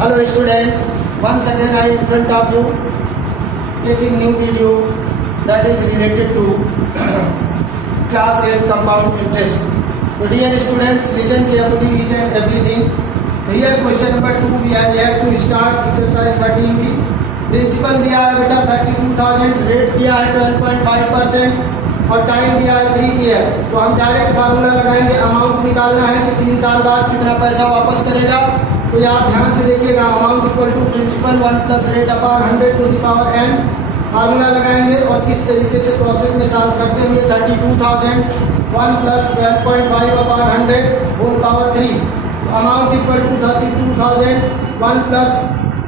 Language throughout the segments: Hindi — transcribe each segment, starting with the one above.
Hello students, once again I in front of you taking new video that is related to class 8 compound interest. So dear students, listen carefully each and everything. Here question number 2 we have to start exercise 13 की प्रिंसिपल दिया है बेटा 32,000, रेट दिया है 12.5% और टाइम दिया है 3 ईयर। तो हम डायरेक्ट फार्मूला लगाएंगे, अमाउंट निकालना है कि 3 साल बाद कितना पैसा वापस करेगा। तो यहाँ ध्यान से देखिएगा, amount equal to principal 1 plus rate upon 100 to the power n। Formula लगाएंगे और किस तरीके से प्रोसेस में सॉल्व करते हैं। 32,000 1 प्लस 12.5 अपॉन 100 होल पावर 3। तो अमाउंट इक्वल टू 32,000 1 प्लस,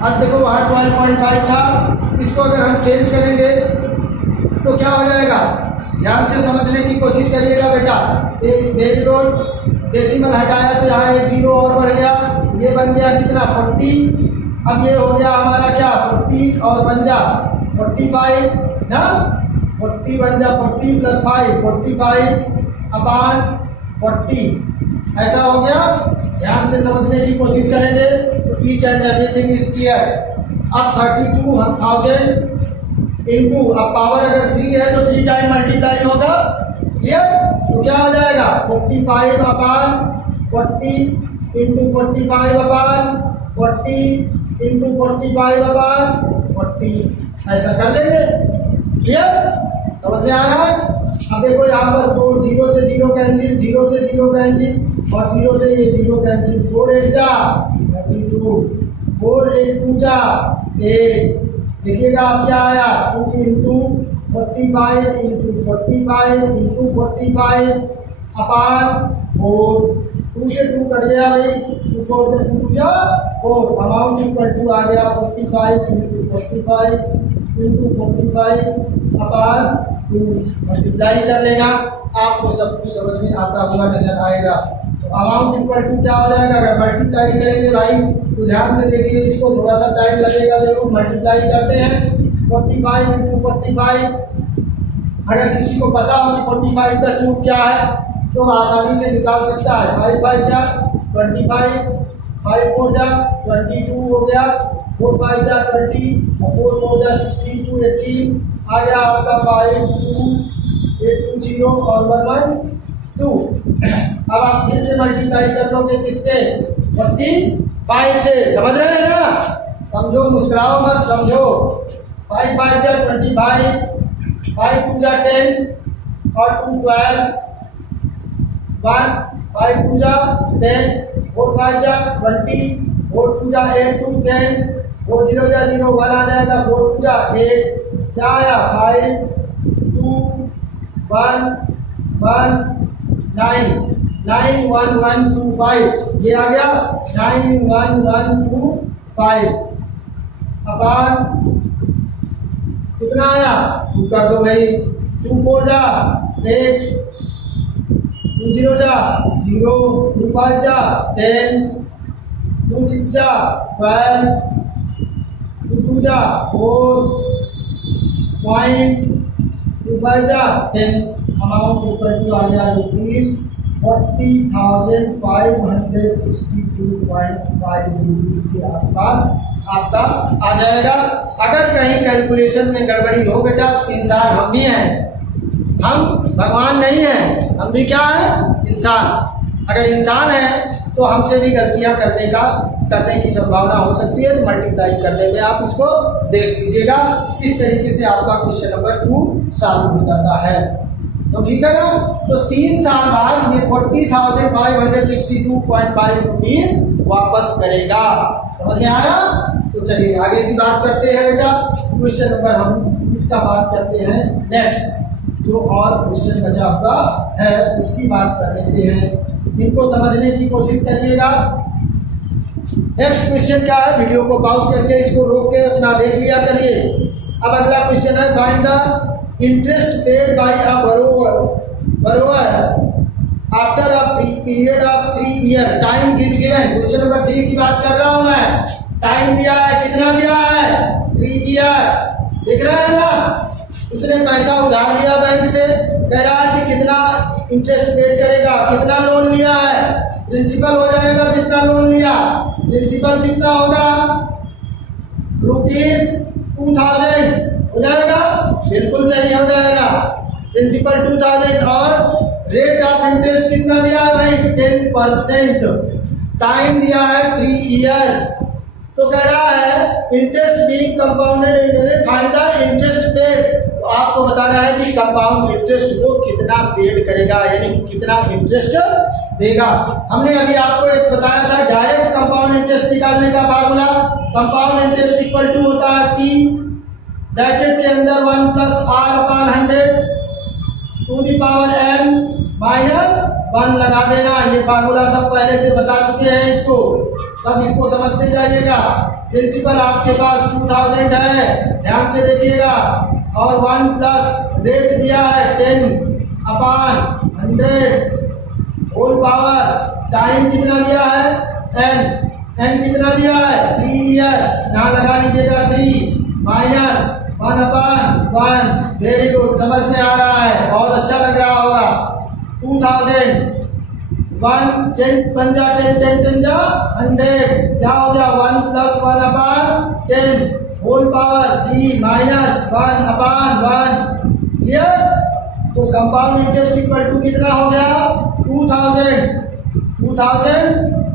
अब देखो वहाँ 12.5 था, इसको अगर हम चेंज करेंगे तो क्या हो जाएगा, ध्यान से समझने की कोशिश करिएगा बेटा। वेरी गुड, डेसिमल हटाया तो यहाँ एक जीरो और बढ़ गया, ये बन गया कितना 40। अब ये हो गया हमारा क्या 40 और बन जा 45 ना, 40 बन जा 40 प्लस 5 45 अपॉन 40 ऐसा हो गया। ध्यान से समझने की कोशिश करेंगे तो each and everything is clear. अब 32,000 इंटू, अब पावर अगर 3 है तो 3 टाइम मल्टीप्लाई होगा, क्लियर। तो क्या हो जाएगा 45 upon 40 into 45 upon 40 into 45 upon 40 ऐसा कर लेंगे, क्लियर, समझ में आ रहा है। अब देखो यहाँ पर 0 से 0 कैंसिल, 0 से 0 कैंसिल और 0 से ये 0 कैंसिल। 4 8 जा 32, 4 8 2 जा 8। देखिएगा अब क्या आया 2 इंटू 45 इंटू 45 इंटू 45 अपॉन 4। 2 से 2 कट गया भाई, 2 4 से 2 जा 4। अमाउंट इक्वल टू आ गया 45 इंटू 45 इंटू 45 अपॉन 2। मल्टीप्लाई कर लेना, आपको सब कुछ समझ में आता हुआ नजर आएगा। तो अमाउंट इक्वल टू क्या हो जाएगा, अगर मल्टीप्लाई करेंगे भाई तो ध्यान से देखिए, इसको थोड़ा सा टाइम लगेगा जरूर। मल्टीप्लाई करते हैं 45 इंटू 45, अगर किसी को पता हो कि 45 का क्यूब क्या है तो आसानी से निकाल सकता है। 5 5 जा 25, 5 4 जा 22 हो गया, 4 5 जा 20, 4 4 जा 16 2 18 आ गया आपका 5 2 8 2 0 और 1 1 2। अब आप फिर से मल्टीप्लाई कर लोगे किससे, 45 से, समझ रहे हैं ना, समझो, मुस्कुराओ मत, समझो। 5 5 जा 25, 5 2 जा 10 और 2 12, 1 5 2 जा 10, 4 5 जा 20, 4 2 जा 8 2 10, 4 0 जा 0 1 आ जाएगा, 4 2 जा 8, क्या आया 5 2 1 1 9 9 1 1 2 5, ये आ गया 9 1 1 2 5 अपॉन कितना आया 2 कर दो भाई, 2 4 जा 8, 2 0 जा 0, 2 5 जा 10, 2 6 जा 12, 2 2 जा 4, 2 5 जा 10। अमाउंट इक्वल टू आ गया रुपीज 40,562.5 रुपीज के आसपास आपका आ जाएगा। अगर कहीं कैलकुलेशन में गड़बड़ी हो बेटा, इंसान हम भी हैं, हम भगवान नहीं हैं, हम भी क्या है, इंसान। अगर इंसान है तो हमसे भी गलतियां करने की संभावना हो सकती है। तो मल्टीप्लाई करने में आप इसको देख लीजिएगा, इस तरीके से आपका क्वेश्चन नंबर 2 सॉल्व हो जाता है। तो ठीक है ना। तो 3 साल बाद ये 40,562.5 रुपीज वापस करेगा, समझ में आया। तो चलिए आगे की बात करते हैं बेटा। क्वेश्चन नंबर हम इसका बात करते हैं नेक्स्ट, जो और क्वेश्चन बचा हुआ है उसकी बात कर लेते हैं। इनको समझने की कोशिश करिएगा। नेक्स्ट क्वेश्चन क्या है, वीडियो को पॉज करके इसको रोक के अपना देख लिया करिए। अब अगला क्वेश्चन है, find the interest paid by a borrower after a period of 3 year, time is given. Question number 3 की बात कर रहा हूं मैं। टाइम दिया है, कितना दिया है 3 ईयर, दिख रहा है ना। उसने पैसा उधार लिया बैंक से, कह रहा है कि कितना इंटरेस्ट पेड करेगा, कितना लोन लिया है, प्रिंसिपल हो जाएगा जितना लोन लिया, प्रिंसिपल कितना होगा, ₹2000 हो जाएगा, बिल्कुल सही हो जाएगा। प्रिंसिपल 2000 और रेट ऑफ इंटरेस्ट कितना दिया है भाई, 10%। टाइम दिया है 3 ईयर। तो कह रहा है interest being compounded, find the interest paid. तो आपको बताना है कि कंपाउंड इंटरेस्ट को कितना पेड करेगा, यानी कि कितना इंटरेस्ट देगा। हमने अभी आपको एक बताया था डायरेक्ट कंपाउंड इंटरेस्ट निकालने का formula. Compound interest equal to होता है P ब्रैकेट के अंदर 1 + R/100 to the power n -1 लगा देना। ये फार्मूला सब पहले से बता चुके हैं, इसको सब इसको समझते जाइएगा। प्रिंसिपल आपके पास 2000 है, ध्यान से देखिएगा, और 1 प्लस रेट दिया है 10/100 होल पावर। टाइम कितना दिया है n कितना दिया है 3 ईयर, यहाँ लगा लीजिएगा 3 - 1/1। वेरी गुड, समझ में आ रहा है, बहुत अच्छा लग रहा होगा। 2000 1 10 पंजा 10 10 पंजा 100, क्या हो गया 1 + 1/10 होल पावर 3 - 1/1। क्लियर? तो कंपाउंड इंटरेस्ट इक्वल टू कितना हो गया 2000।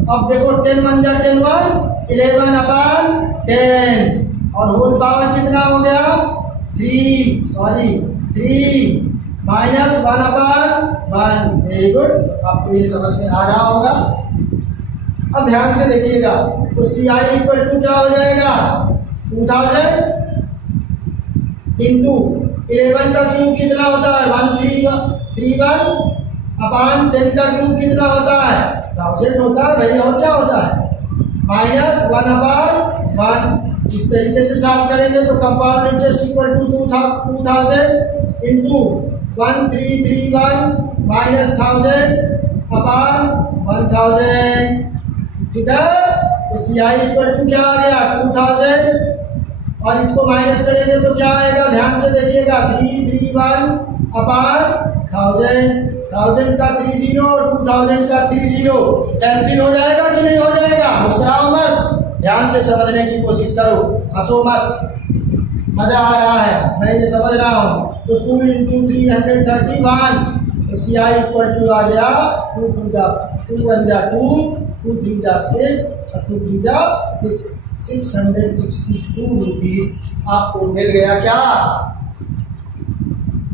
अब देखो 10 पंजा 10 1 11/10 और होल पावर कितना हो गया 3 - 1/1। वेरी गुड, आपको ये समझ में आ रहा होगा। अब ध्यान से देखिएगा, तो CI इक्वल टू क्या हो जाएगा 2000 इंटू 11 का क्यूब कितना होता है 1331/10 का क्यूब कितना होता है 1000 होता है भैया, और क्या होता है -1/1। इस तरीके से साफ करेंगे तो compound interest equal to 2000 into 1331 -1000/1000। ठीक है, तो CI इक्वल टू क्या आ गया 2000, और इसको माइनस करेंगे तो क्या आएगा, ध्यान से देखिएगा 331/1000। 1000 का 30 और 2000 का 30 कैंसिल हो जाएगा कि नहीं हो जाएगा। मुस्कुराओ मत, ध्यान से समझने की कोशिश करो, हंसो मत, मजा आ रहा है, मैं ये समझ रहा हूँ। तो 2 × 331, तो CI इक्वल टू आ गया 2 × 2 × 2 2 3 6 और 2 3 6 662 रुपीज आपको मिल गया।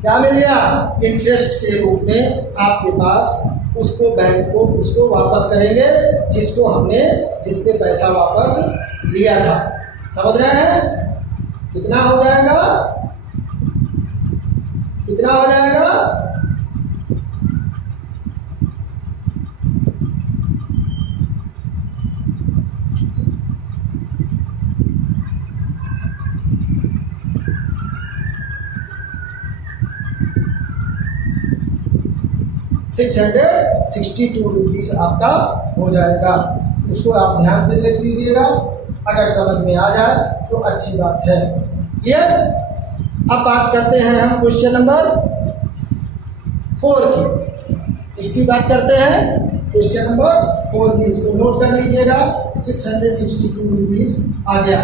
क्या मिल गया, इंटरेस्ट के रूप में आपके पास। उसको बैंक को उसको वापस करेंगे जिससे पैसा वापस लिया था। समझ रहे हैं? कितना हो जाएगा 662 रुपीज आपका हो जाएगा। इसको आप ध्यान से देख लीजिएगा, अगर समझ में आ जाए तो अच्छी बात है। क्लियर? अब बात करते हैं हम क्वेश्चन नंबर 4 की। इसकी बात करते हैं क्वेश्चन नंबर 4 की। इसको नोट कर लीजिएगा, 662 रुपीज आ गया।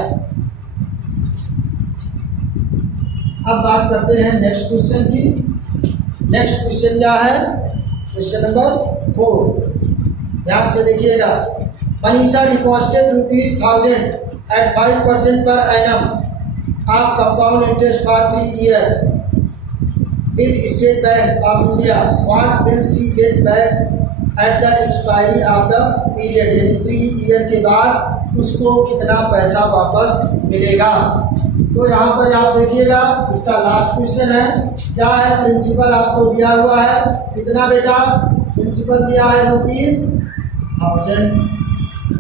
अब बात करते हैं नेक्स्ट क्वेश्चन की। नेक्स्ट क्वेश्चन क्या है, क्वेश्चन नंबर 4, ध्यान से देखिएगा। Manisha deposited ₹1000 at 5% per annum of compound interest for 3 years with State Bank of India. What will she get back at the expiry of the period? यानी 3 ईयर के बाद उसको कितना पैसा वापस मिलेगा। तो यहाँ पर आप देखिएगा, इसका लास्ट क्वेश्चन है। क्या है, प्रिंसिपल आपको दिया हुआ है कितना बेटा, प्रिंसिपल दिया है ₹1000।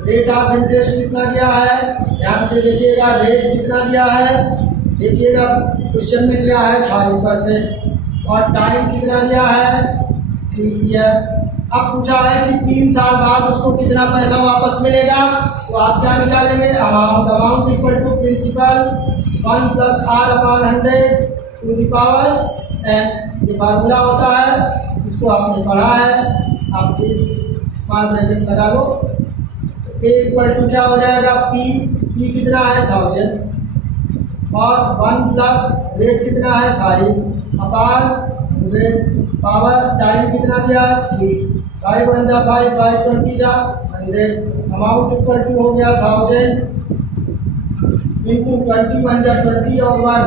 रेट ऑफ इंटरेस्ट कितना दिया है, ध्यान से देखिएगा, रेट कितना दिया है, देखिएगा क्वेश्चन में दिया है 5%, और टाइम कितना दिया है 3 ईयर। अब पूछा है कि 3 साल बाद उसको कितना पैसा वापस मिलेगा। तो आप क्या निकालेंगे, amount equal to principal 1 + R/100 to the power n। ये फार्मूला होता है, इसको आपने पढ़ा है, आप स्मॉल ब्रैकेट लगा लो। ए इक्वल टू क्या हो जाएगा पी, पी कितना है 1000 और 1 प्लस रेट कितना है 5 अपान 100 पावर टाइम कितना दिया है 3, 5 1 जा 5, 5 20 जा 100, अमाउंट इक्वल टू हो गया 1000 इंटू 21 जा 20 और 1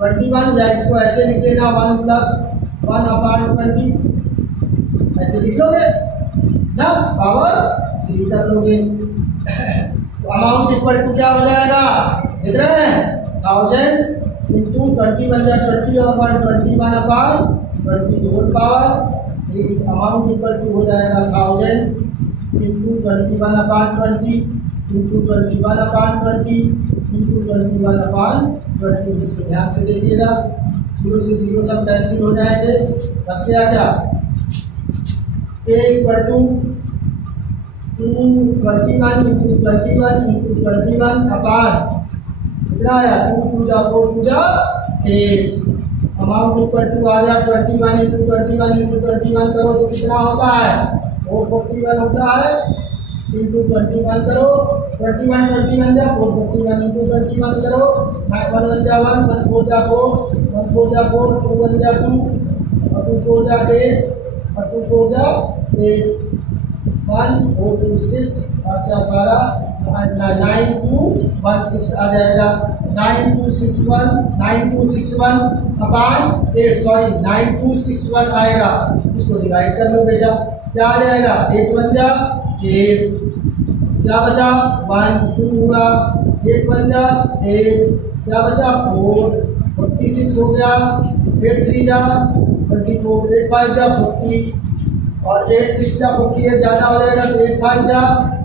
21, या इसको ऐसे लिख लेना 1 प्लस 1 अपान 20, ऐसे लिख लोगे ना, पावर 3 कर लोगे। तो अमाउंट इक्वल टू क्या हो जाएगा देख रहे हैं 1000 इंटू 21 जा 20 और 1 21 upon 20 whole power 3, amount equal to हो जाएगा 1000 into 21 upon 20 into 21 upon 20 into 21 upon 20। इसको ध्यान से देखिएगा, 0 से 0 सब कैंसिल हो जाएंगे, बच गया क्या ए इक्वल टू 21 इंटू 21 इंटू 21 अपान कितना आया 2 2 जा 4 2 जा 8, अमाउंट इक्वल टू आ गया 21 इंटू 21 इंटू 21 करो तो कितना होता है 441 होता है, इंटू 21 करो 21 21 जा 441 इंटू 21 करो 1 1 जा 1 1 4 जा 4 1 4 जा 4 2 1 जा 2 और 2 4 जा 8 और 2 4 जा 8 1 4 2 6 अच्छा 12 9 2 1 6 आ जाएगा 9261 अपान 8 सॉरी 9261 आएगा। इसको डिवाइड कर लो बेटा, क्या आ जाएगा 8 1 जा 8, क्या बचा 1 2 होगा 8 1 जा 8, क्या बचा 4 46 हो गया 8 3 जा 24 8 5 जा 40 और 8 6 जा 48 ज़्यादा हो जाएगा तो 8 5 जा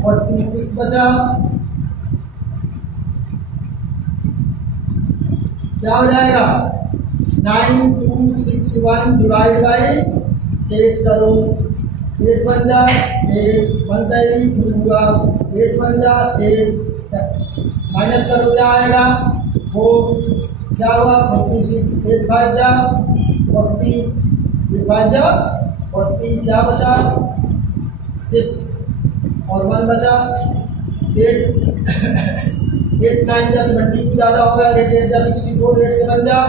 46 बचा, क्या हो जाएगा 9261 डिवाइड बाई 8 करो 8 1 जा 8 1 कैरी 2 हुआ 8 1 जा 8 माइनस करो क्या आएगा 4, क्या हुआ 46 8 5 जा 40 8 5 जा 40, क्या बचा 6 और 1 बचा 8 9 जा 72 ज़्यादा होगा 8 8 जा 64 8 7 जा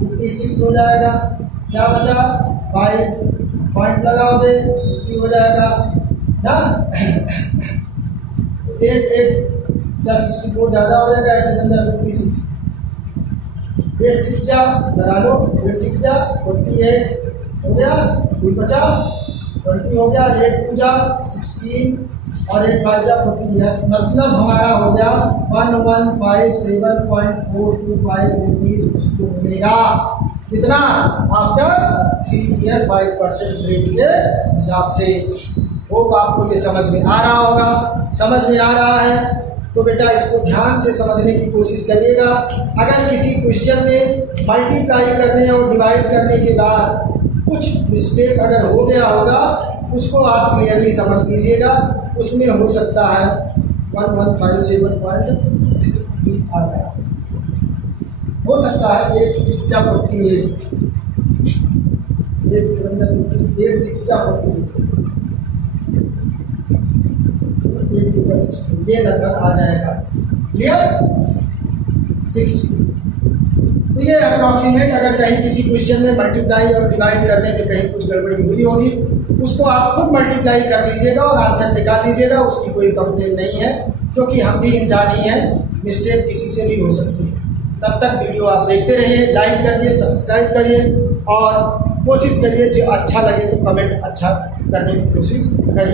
56 हो जाएगा, क्या बचा 5 पॉइंट लगाओगे 50 हो जाएगा ना 8 8 जा 64 ज़्यादा हो जाएगा 8 7 जा 56 8 6 जा लगा लो 8 6 जा 48 हो गया, कोई बचा 20 हो गया 8 2 जा 16 और 8 5 जा 40 है, मतलब हमारा हो गया 1157.425 रुपीज उसको मिलेगा कितना आफ्टर 3 ईयर 5% रेट के हिसाब से। होप आपको ये समझ में आ रहा होगा, समझ में आ रहा है तो बेटा इसको ध्यान से समझने की कोशिश करिएगा। अगर किसी क्वेश्चन में मल्टीप्लाई करने और डिवाइड करने के बाद कुछ मिस्टेक अगर हो गया होगा उसको आप क्लियरली समझ लीजिएगा, उसमें हो सकता है 1157.63 आ गया, हो सकता है 8 6 जा 48 8 7 जा 8 6 जा 48 ये लगभग आ जाएगा क्लियर 6। तो ये अप्रॉक्सीमेट अगर कहीं किसी क्वेश्चन में मल्टीप्लाई और डिवाइड करने में कहीं कुछ गड़बड़ी हुई होगी उसको आप खुद मल्टीप्लाई कर लीजिएगा और आंसर निकाल लीजिएगा, उसकी कोई कंप्लेन नहीं है क्योंकि हम भी इंसान ही हैं, मिस्टेक किसी से भी हो सकती है। तब तक वीडियो आप देखते रहिए, लाइक करिए, सब्सक्राइब करिए और कोशिश करिए जो अच्छा लगे तो कमेंट अच्छा करने की कोशिश करिए।